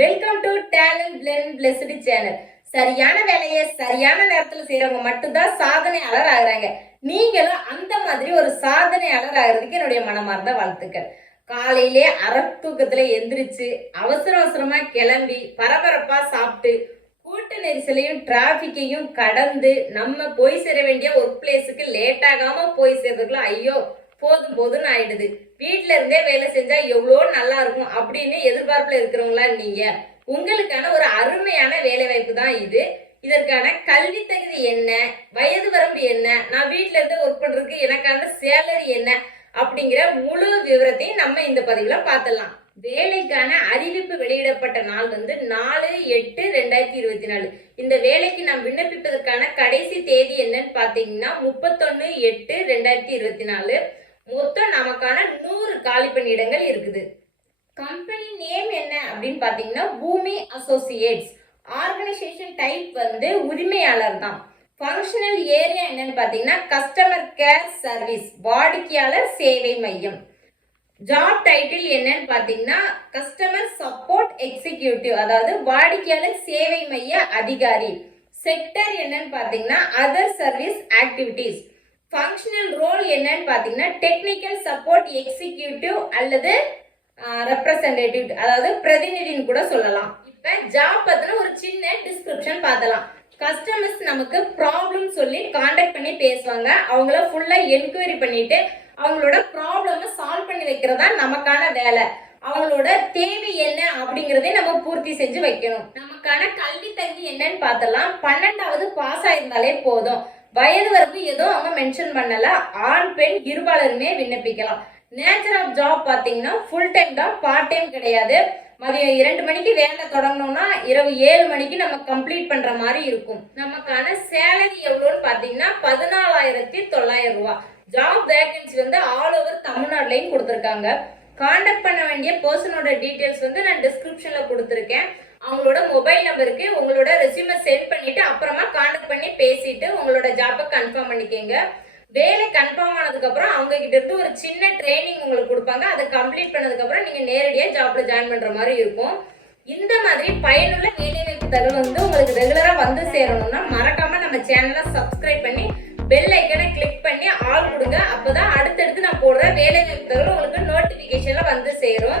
Welcome to talent blend blessed channel சரியான வேலையை சரியான நேரத்தில் செய்யறவங்க மட்டும்தான் சாதனையாளர் ஆகுறாங்க. நீங்களும் அந்த மாதிரி ஒரு சாதனையாளர் ஆகிறதுக்கு என்னுடைய மனமார்ந்த வாழ்த்துக்கள். காலையிலே அறத்தூக்கத்துல எந்திரிச்சு அவசர அவசரமா கிளம்பி பரபரப்பா சாப்பிட்டு கூட்ட நெரிசலையும் டிராஃபிக்கையும் கடந்து நம்ம போய் சேர வேண்டிய ஒர்க் பிளேஸுக்கு லேட் ஆகாம போய் சேர்றதுக்குள்ள ஐயோ போதும் போதும்னு ஆயிடுது. வீட்டுல இருந்தே வேலை செஞ்சா எவ்வளோ நல்லா இருக்கும் அப்படின்னு எதிர்பார்ப்புல இருக்கிறவங்களா நீங்க. உங்களுக்கான ஒரு அருமையான வேலை வாய்ப்பு தான் இது. இதற்கான கல்வி தகுதி என்ன? வயது வரம்பு என்ன? நான் வீட்டுல இருந்து ஒர்க் பண்றதுக்கு எனக்கான சேலரி என்ன? அப்படிங்கிற முழு விவரத்தையும் நம்ம இந்த பதிவுல பார்த்துடலாம். வேலைக்கான அறிவிப்பு வெளியிடப்பட்ட நாள் வந்து நாலு எட்டு ரெண்டாயிரத்தி இருபத்தி நாலு. இந்த வேலைக்கு நாம் விண்ணப்பிப்பதற்கான கடைசி தேதி என்னன்னு பாத்தீங்கன்னா முப்பத்தொன்னு எட்டு ரெண்டாயிரத்தி இருபத்தி நாலு. மொத்தம் நமக்கான நூறு காலி பணியிடங்கள் இருக்குது. கம்பெனி நேம் என்ன அப்படின்னு பார்த்தீங்கன்னா பூமி அசோசியேட்ஸ். ஆர்கனைசேஷன் டைப் வந்து உரிமையாளர் தான். ஃபங்க்ஷனல் ஏரியா என்னன்னு பார்த்தீங்கன்னா கஸ்டமர் கேர் சர்வீஸ் வாடிக்கையாளர் சேவை மையம். ஜாப் டைட்டில் என்னன்னு பார்த்தீங்கன்னா கஸ்டமர் சப்போர்ட் எக்ஸிகியூட்டிவ் அதாவது வாடிக்கையாளர் சேவை மைய அதிகாரி. செக்டர் என்னன்னு பார்த்தீங்கன்னா other service activities functional role என்னன்னு பார்த்தீங்கன்னா டெக்னிக்கல் சப்போர்ட் எக்ஸிகியூட்டிவ் அல்லது ரெப்ரசன்டேட்டிவ் அதாவது பிரதிநிதின்னு கூட சொல்லலாம். இப்போ ஜாப் பற்றின ஒரு சின்ன டிஸ்கிரிப்ஷன் பார்த்தலாம் கஸ்டமர்ஸ் நமக்கு ப்ராப்ளம் சொல்லி காண்டாக்ட் பண்ணி பேசுவாங்க. அவங்கள ஃபுல்லாக என்கொயரி பண்ணிட்டு அவங்களோட ப்ராப்ளமை சால்வ் பண்ணி வைக்கிறதா நமக்கான வேலை. அவங்களோட தேவை என்ன அப்படிங்கிறதே நம்ம பூர்த்தி செஞ்சு வைக்கணும். நமக்கான கல்வி தங்கி என்னன்னு பார்த்தலாம் பன்னெண்டாவது பாஸ் ஆயிருந்தாலே போதும். வயது வரம்பு எதுவும் அவங்க மென்ஷன் பண்ணல. ஆண் பெண் இருபாலருமே விண்ணப்பிக்கலாம். நேச்சர் ஆஃப் ஜாப் பார்த்தீங்கன்னா ஃபுல் டைம் தான் பார்ட் டைம் கிடையாது. மதியம் இரண்டு மணிக்கு வேலை தொடங்கணும்னா இரவு ஏழு மணிக்கு நம்ம கம்ப்ளீட் பண்ற மாதிரி இருக்கும். நமக்கான சேலரி எவ்வளோன்னு பார்த்தீங்கன்னா பதினாலாயிரத்தி தொள்ளாயிரம் ரூபா. ஜாப் வேகன்சி வந்து ஆல் ஓவர் தமிழ்நாட்டிலையும் கொடுத்துருக்காங்க. காண்டாக்ட் பண்ண வேண்டிய பர்சனோட டீட்டெயில்ஸ் வந்து நான் டிஸ்கிரிப்ஷனில் கொடுத்துருக்கேன். அவங்களோட மொபைல் நம்பருக்கு உங்களோட ரெஸ்யூமை சென்ட் பண்ணிட்டு அப்புறமா காண்டாக்ட் பண்ணி பேசிட்டு உங்களோட ஜாப்பை கன்ஃபார்ம் பண்ணிக்கோங்க. வேலை கன்ஃபார்ம் ஆனதுக்கப்புறம் அவங்க கிட்ட இருந்து ஒரு சின்ன ட்ரைனிங் உங்களுக்கு கொடுப்பாங்க. அதை கம்ப்ளீட் பண்ணதுக்கப்புறம் நீங்கள் நேரடியாக ஜாப்பில் ஜாப்ல ஜாயின் பண்ணுற மாதிரி இருக்கும். இந்த மாதிரி பயனுள்ள வேலைவாய்ப்பு தகவல் வந்து உங்களுக்கு ரெகுலராக வந்து சேரணும்னா மறக்காம நம்ம சேனலை சப்ஸ்கிரைப் பண்ணி பெல் ஐக்கனை கிளிக் பண்ணி ஆள் கொடுங்க. அப்பதான் அடுத்தடுத்து நான் போடுற வேலைவாய்ப்பு தகவல் உங்களுக்கு நோட்டிஃபிகேஷனில் வந்து சேரும்.